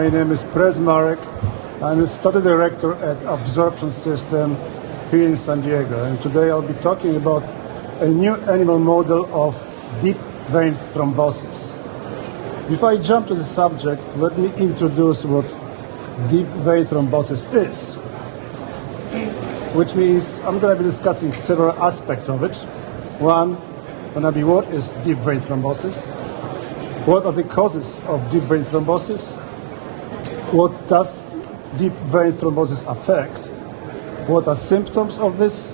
My name is Marek. I'm a study director at Absorption Systems here in San Diego. And today I'll be talking about a new animal model of deep vein thrombosis. Before I jump to the subject, let me introduce what deep vein thrombosis is, which means I'm going to be discussing several aspects of it. One, going to be what is deep vein thrombosis? What are the causes of deep vein thrombosis? What does deep vein thrombosis affect? What are symptoms of this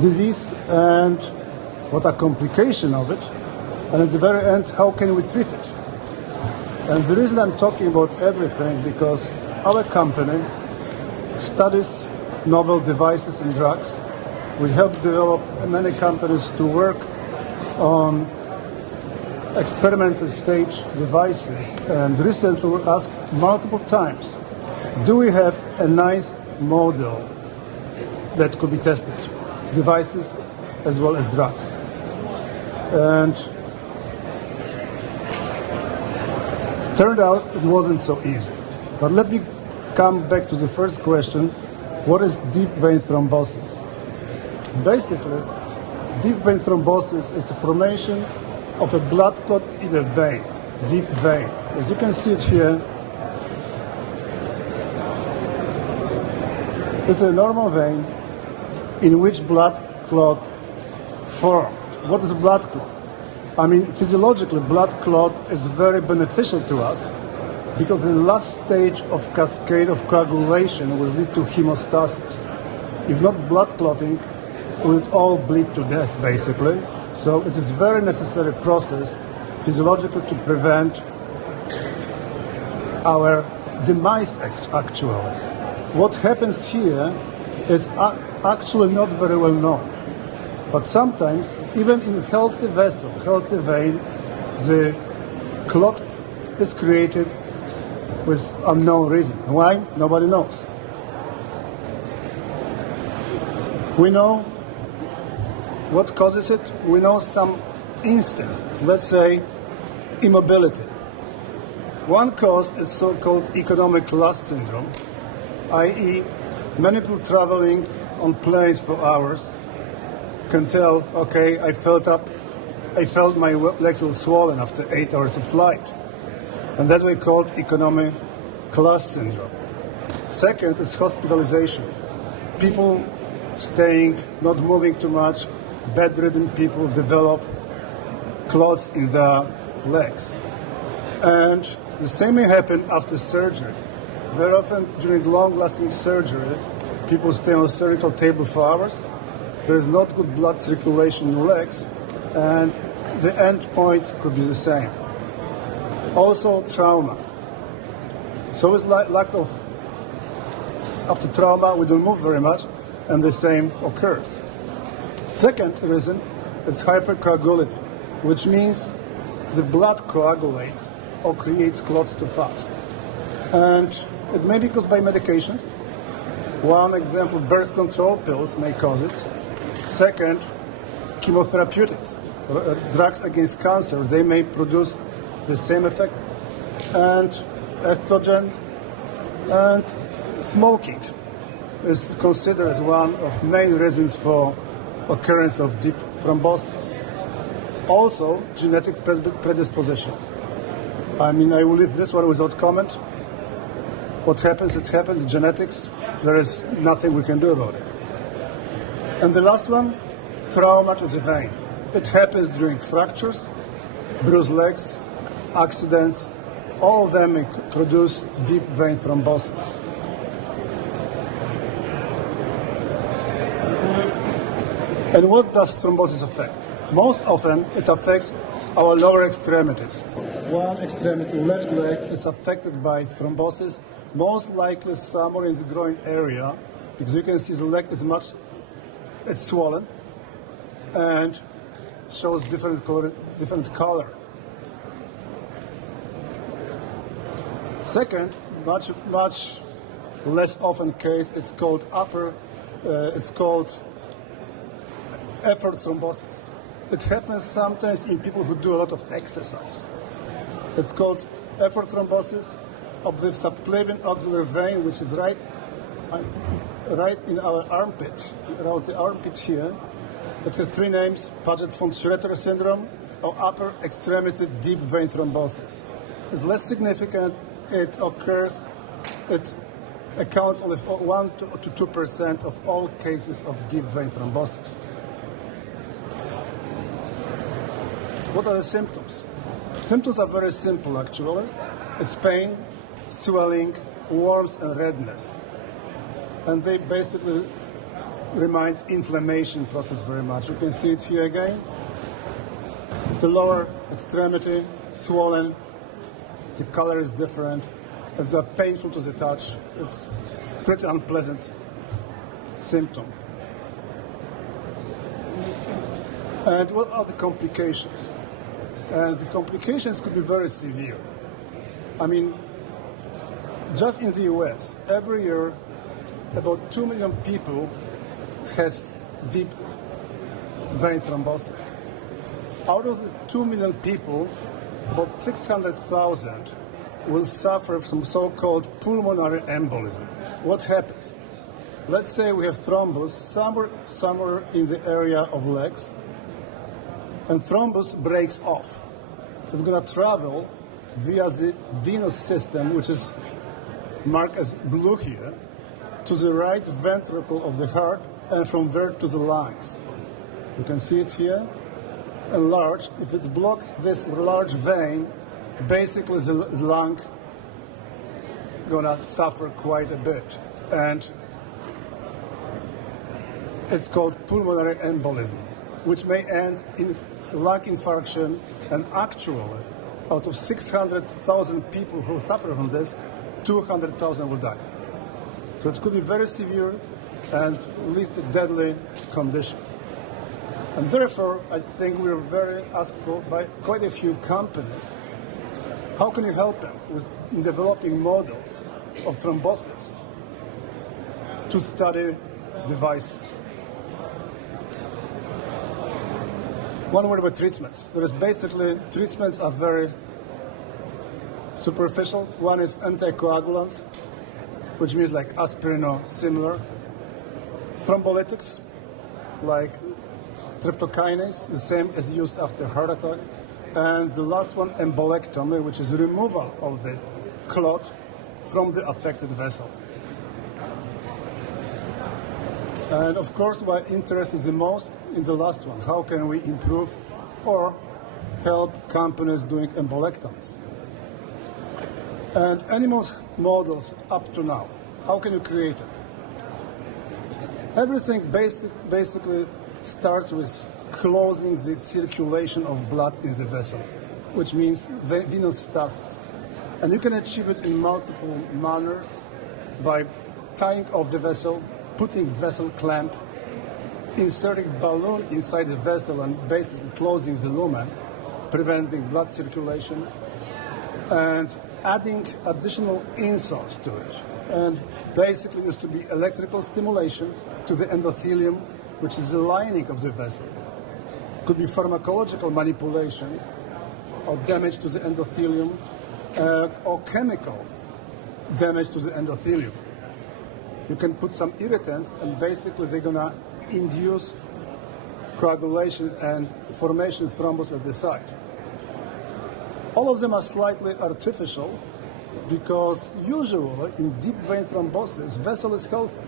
disease and what are complications of it? And at the very end, how can we treat it? And the reason I'm talking about everything because our company studies novel devices and drugs. We help develop many companies to work on experimental stage devices, and recently we were asked multiple times, do we have a nice model that could be tested, devices as well as drugs? And turned out it wasn't so easy. But let me come back to the first question, what is deep vein thrombosis? Basically, deep vein thrombosis is a formation of a blood clot in a vein, deep vein. As you can see it here, this is a normal vein in which blood clot formed. What is a blood clot? I mean, physiologically, blood clot is very beneficial to us because the last stage of cascade of coagulation will lead to hemostasis. If not blood clotting, we would all bleed to death, basically. So it is a very necessary process physiologically to prevent our demise, actually. What happens here is actually not very well known. But sometimes, even in healthy vessel, healthy vein, the clot is created with unknown reason. Why? Nobody knows. We know what causes it? We know some instances, let's say immobility. One cause is so-called economic class syndrome, i.e. many people traveling on planes for hours can tell, okay, I felt my legs were swollen after 8 hours of flight. And that's what we call economic class syndrome. Second is hospitalization. People staying, not moving too much, bedridden people develop clots in their legs. And the same may happen after surgery. Very often during long-lasting surgery, people stay on a surgical table for hours. There is not good blood circulation in the legs, and the end point could be the same. Also, trauma. So it's lack of, after trauma, we don't move very much, and the same occurs. Second reason is hypercoagulability, which means the blood coagulates or creates clots too fast. And it may be caused by medications. One example, birth control pills may cause it. Second, chemotherapeutics, drugs against cancer, they may produce the same effect. And estrogen and smoking is considered as one of main reasons for occurrence of deep thrombosis. Also, genetic predisposition. I mean, I will leave this one without comment. What happens, it happens. Genetics, there is nothing we can do about it. And the last one, trauma to the vein. It happens during fractures, bruised legs, accidents. All of them may produce deep vein thrombosis. And what does thrombosis affect? Most often, it affects our lower extremities. One extremity, left leg, is affected by thrombosis, most likely somewhere in the groin area, because you can see the leg is it's swollen and shows different color. Second, much less often case, it's called effort thrombosis. It happens sometimes in people who do a lot of exercise. It's called effort thrombosis. of the subclavian axillary vein, which is right in our armpit, around the armpit here. It has three names: Paget-von Schroeter syndrome, or upper extremity deep vein thrombosis. It's less significant. It accounts only for 1 to 2% of all cases of deep vein thrombosis. What are the symptoms? Symptoms are very simple, actually. It's pain, swelling, warmth, and redness. And they basically remind inflammation process very much. You can see it here again. It's a lower extremity, swollen. The color is different. It's painful to the touch. It's pretty unpleasant symptom. And what are the complications? And the complications could be very severe. I mean, just in the US, every year, about 2 million people has deep vein thrombosis. Out of the 2 million people, about 600,000 will suffer from so-called pulmonary embolism. What happens? Let's say we have thrombus somewhere in the area of legs, and thrombus breaks off. It's going to travel via the venous system, which is marked as blue here, to the right ventricle of the heart, and from there to the lungs. You can see it here. Enlarged. If it's blocked, this large vein, basically the lung gonna suffer quite a bit, and it's called pulmonary embolism, which may end in lung infarction. And actually, out of 600,000 people who suffer from this, 200,000 will die. So it could be very severe and lead to deadly condition. And therefore, I think we are very asked for by quite a few companies. How can you help them in developing models of thrombosis to study devices? One word about treatments. There is basically, treatments are very superficial. One is anticoagulants, which means like aspirin or similar. Thrombolytics, like streptokinase, the same as used after heart attack. And the last one, embolectomy, which is removal of the clot from the affected vessel. And of course, my interest is the most in the last one. How can we improve or help companies doing embolectomies? And animal models up to now, how can you create them? Everything basically starts with closing the circulation of blood in the vessel, which means venous stasis. And you can achieve it in multiple manners by tying off the vessel, putting vessel clamp, inserting balloon inside the vessel and basically closing the lumen, preventing blood circulation, and adding additional insults to it. And basically used to be electrical stimulation to the endothelium, which is the lining of the vessel. Could be pharmacological manipulation or damage to the endothelium, or chemical damage to the endothelium. You can put some irritants, and basically they're going to induce coagulation and formation of thrombus at the site. All of them are slightly artificial because usually in deep vein thrombosis, vessel is healthy.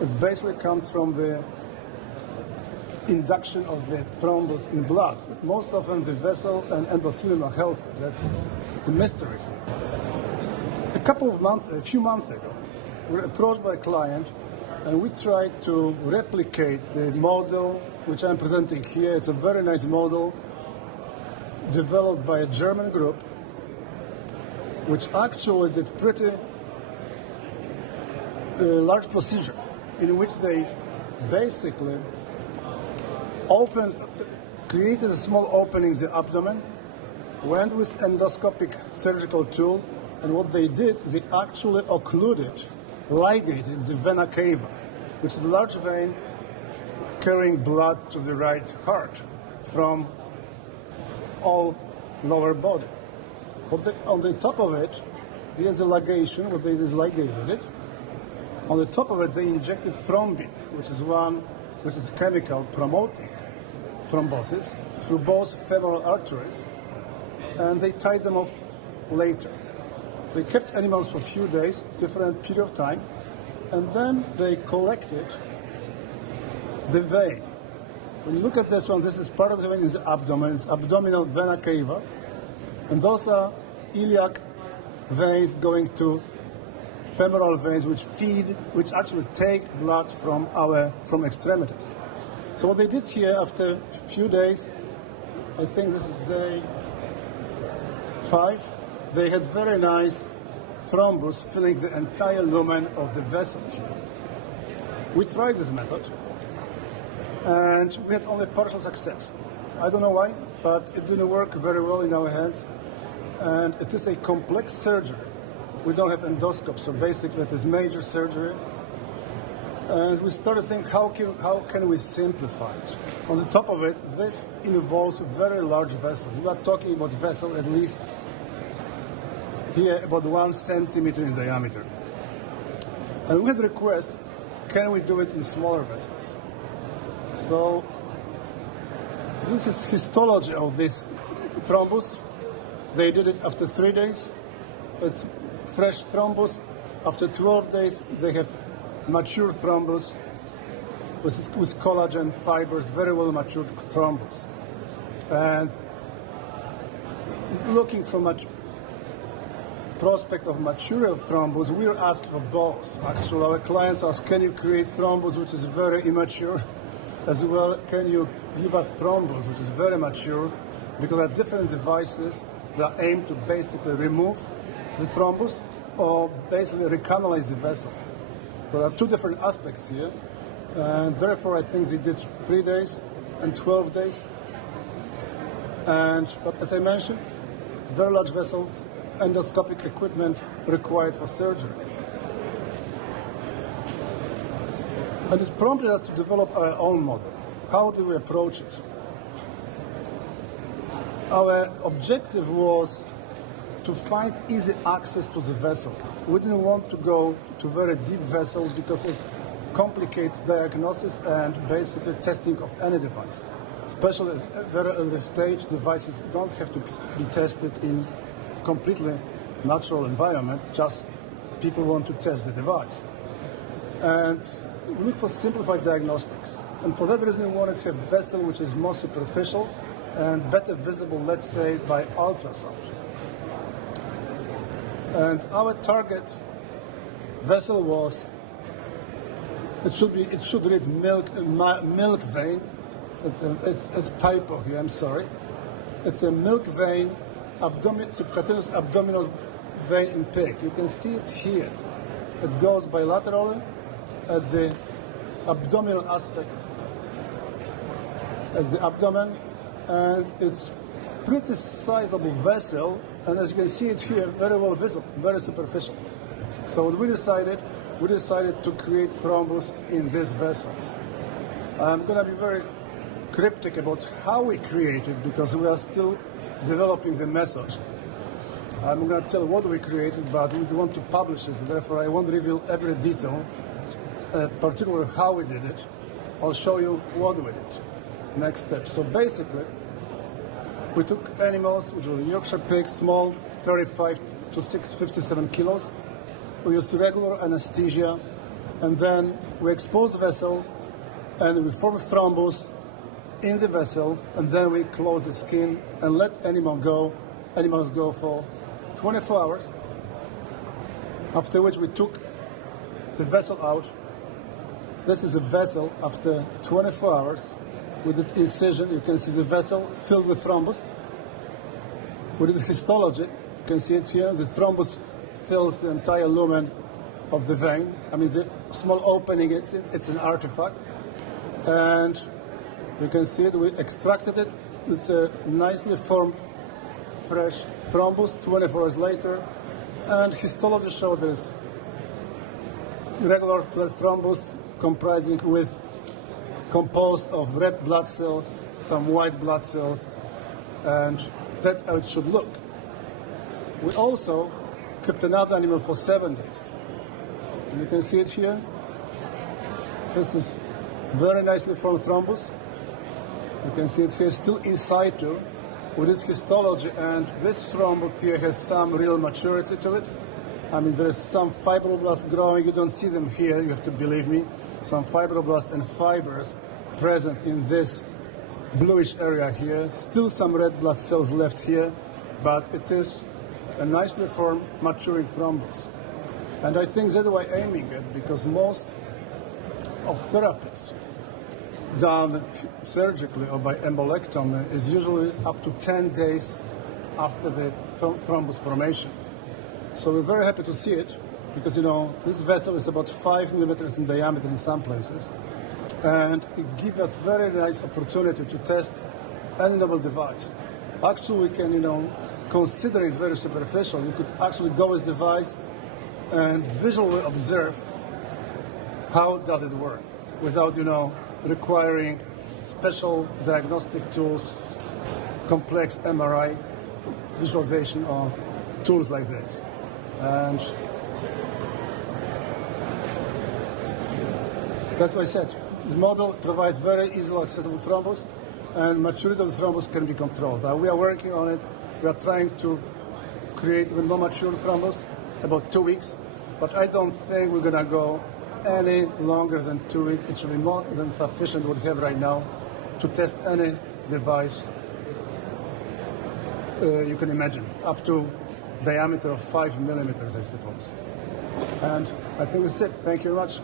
It basically comes from the induction of the thrombus in blood. Most often the vessel and endothelium are healthy. That's the mystery. A few months ago, we were approached by a client, and we tried to replicate the model which I'm presenting here. It's a very nice model developed by a German group, which actually did pretty large procedure in which they basically created a small opening in the abdomen, went with endoscopic surgical tool, and what they did, they actually occluded, ligated the vena cava, which is a large vein carrying blood to the right heart from all lower body. On the top of it, Here's a ligation, what they did is ligated it. On the top of it, they injected thrombin, which is a chemical promoting thrombosis through both femoral arteries, and they tied them off later. They kept animals for a few days, different period of time, and then they collected the vein. When you look at this one, this is part of the vein in the abdomen, it's abdominal vena cava, and those are iliac veins going to femoral veins which actually take blood from extremities. So what they did here after a few days, I think this is day 5, they had very nice thrombus filling the entire lumen of the vessel. We tried this method and we had only partial success. I don't know why, but it didn't work very well in our hands, and it is a complex surgery. We don't have endoscopy, so basically it is major surgery. And we started thinking, how can we simplify it? On the top of it, this involves very large vessels. We are talking about vessel at least here about 1 centimeter in diameter. And we had request, can we do it in smaller vessels? So this is histology of this thrombus. They did it after 3 days. It's fresh thrombus. After 12 days, they have mature thrombus with collagen fibers, very well matured thrombus. And looking from a prospect of mature thrombus, we are asked for both. Actually, our clients ask, can you create thrombus which is very immature? As well, can you give us thrombus which is very mature? Because there are different devices that aim to basically remove the thrombus or basically recanalize the vessel. There are 2 different aspects here, and therefore I think they did 3 days and 12 days. But as I mentioned, it's very large vessels, endoscopic equipment required for surgery. And it prompted us to develop our own model. How do we approach it? Our objective was to find easy access to the vessel. We didn't want to go to very deep vessels because it complicates diagnosis and basically testing of any device. Especially at very early stage, devices don't have to be tested in completely natural environment, just people want to test the device. And we look for simplified diagnostics. And for that reason, we wanted to have a vessel which is more superficial and better visible, let's say, by ultrasound. And our target vessel was, it should read milk vein. It's typo here, I'm sorry. It's a milk vein, subcutaneous abdominal vein in pig. You can see it here. It goes bilaterally at the abdominal aspect, at the abdomen, and it's pretty sizable vessel, and as you can see it here, very well visible, very superficial. So what we decided to create thrombus in these vessels. I'm going to be very cryptic about how we created, because we are still developing the method. I'm going to tell what we created, but we want to publish it, therefore I won't reveal every detail, particularly how we did it. I'll show you what we did. Next step. So basically, we took animals, which were Yorkshire pigs, small, 35 to 57 kilos. We used regular anesthesia, and then we exposed the vessel, and we formed thrombus in the vessel, and then we close the skin and let animals go for 24 hours, after which we took the vessel out. This is a vessel after 24 hours. We did incision, you can see the vessel filled with thrombus. We did histology, you can see it here. The thrombus fills the entire lumen of the vein. I mean, the small opening, it's an artifact. And you can see it, we extracted it. It's a nicely formed, fresh thrombus 24 hours later. And histology showed there's regular thrombus composed of red blood cells, some white blood cells, and that's how it should look. We also kept another animal for 7 days. And you can see it here. This is very nicely formed thrombus. You can see it here still in situ. We did histology, and this thrombus here has some real maturity to it. I mean, there is some fibroblasts growing. You don't see them here, you have to believe me. Some fibroblasts and fibers present in this bluish area here. Still some red blood cells left here, but it is a nicely formed, maturing thrombus. And I think that's why I'm aiming at, because most of therapies done surgically or by embolectomy is usually up to 10 days after the thrombus formation. So we're very happy to see it, because, you know, this vessel is about 5 millimeters in diameter in some places, and it gives us very nice opportunity to test any novel device. Actually, we can, you know, consider it very superficial. You could actually go with the device and visually observe how does it work without, you know, requiring special diagnostic tools, complex MRI visualization, or tools like this. And that's what I said. This model provides very easily accessible thrombus, and maturity of the thrombus can be controlled. We are working on it. We are trying to create even more mature thrombus, about 2 weeks, but I don't think we're going to go any longer than 2 weeks. It should be more than sufficient what we have right now to test any device you can imagine, up to diameter of 5 millimeters, I suppose. And I think that's it. Thank you very much.